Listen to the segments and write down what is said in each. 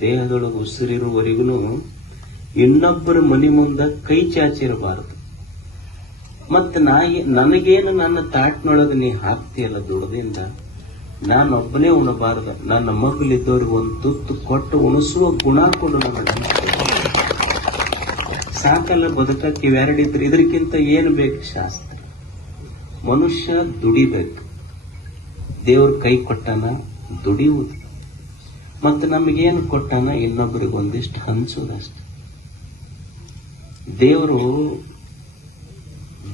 ದೇಹದೊಳಗೆ ಉಸಿರಿರುವವರೆಗೂ ಇನ್ನೊಬ್ಬರ ಮನಿ ಮುಂದ ಕೈ ಚಾಚಿರಬಾರದು. ಮತ್ತೆ ನನಗೇನು ನನ್ನ ತಾಟ್ನೊಳಗೆ ನೀ ಹಾಕ್ತಿಯಲ್ಲ ದುಡ್ದಿಂದ, ನಾನೊಬ್ಬನೇ ಉಣಬಾರದು. ನನ್ನ ಮಗಳಿದ್ದವ್ರಿಗೆ ಒಂದು ತುತ್ತು ಕೊಟ್ಟು ಉಣಿಸುವ ಗುಣ ಕೊಡು ನನಗೆ. ಸಾಕಲ್ಲ ಬದುಕಕ್ಕೆ ಇವೆರಡಿದ್ರೆ ಇದಕ್ಕಿಂತ ಏನು ಬೇಕು? ಶಾಸ್ತ್ರ. ಮನುಷ್ಯ ದುಡಿಬೇಕು. ದೇವ್ರ ಕೈ ಕೊಟ್ಟಾನ, ದುಡಿಯುವುದು. ಮತ್ತೆ ನಮಗೇನು ಕೊಟ್ಟಾನ? ಇನ್ನೊಬ್ಬರಿಗೆ ಒಂದಿಷ್ಟು ಹಂಚುವುದಷ್ಟೆ.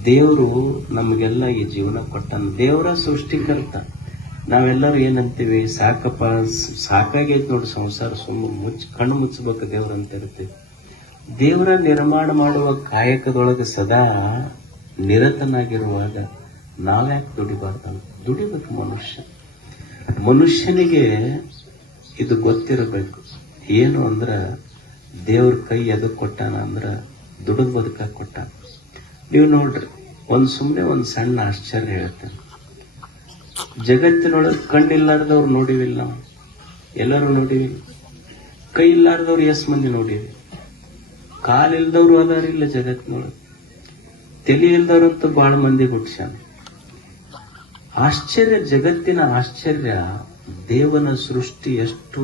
ದೇವರು ನಮಗೆಲ್ಲ ಈ ಜೀವನ ಕೊಟ್ಟಾನ. ದೇವರ ಸೃಷ್ಟಿಕರ್ತ. ನಾವೆಲ್ಲರೂ ಏನಂತೀವಿ? ಸಾಕಪ್ಪ, ಸಾಕಾಗೈತೆ ನೋಡಿ ಸಂಸಾರ, ಕಣ್ಣು ಮುಚ್ಚಬೇಕು ದೇವ್ರ ಅಂತ ಇರ್ತೀವಿ. ದೇವರ ನಿರ್ಮಾಣ ಮಾಡುವ ಕಾಯಕದೊಳಗೆ ಸದಾ ನಿರತನಾಗಿರುವಾಗ ನಾವ್ಯಾಕೆ ದುಡಿಬಾರ್ದು? ದುಡಿಬೇಕು ಮನುಷ್ಯನಿಗೆ ಇದು ಗೊತ್ತಿರಬೇಕು. ಏನು ಅಂದ್ರ ದೇವ್ರ ಕೈ ಎದಕ್ ಕೊಟ್ಟಾನ ಅಂದ್ರ ದುಡಿದು ಬದುಕಾಕ ಕೊಟ್ಟಾನ. ನೀವು ನೋಡ್ರಿ, ಸುಮ್ಮನೆ ಒಂದು ಸಣ್ಣ ಆಶ್ಚರ್ಯ ಹೇಳ್ತೇನೆ. ಜಗತ್ತಿನೊಳಗೆ ಕಣ್ಣಿಲ್ಲಾರ್ದವ್ರು ನೋಡಿವಿಲ್ಲ ನಾವು? ಎಲ್ಲರೂ ನೋಡಿವಿಲ್ಲ. ಕೈ ಇಲ್ಲಾರ್ದವ್ರು ಎಸ್ ಮಂದಿ ನೋಡಿವಿ. ಕಾಲಿಲ್ದವ್ರು ಅದಾರಿಲ್ಲ ಜಗತ್ತಿನೊಳಗೆ. ತಲೆ ಇಲ್ದವ್ರಂತೂ ಬಹಳ ಮಂದಿ ಹುಟ್ಸ್ಯಾನ. ಆಶ್ಚರ್ಯ, ಜಗತ್ತಿನ ಆಶ್ಚರ್ಯ. ದೇವನ ಸೃಷ್ಟಿ ಎಷ್ಟು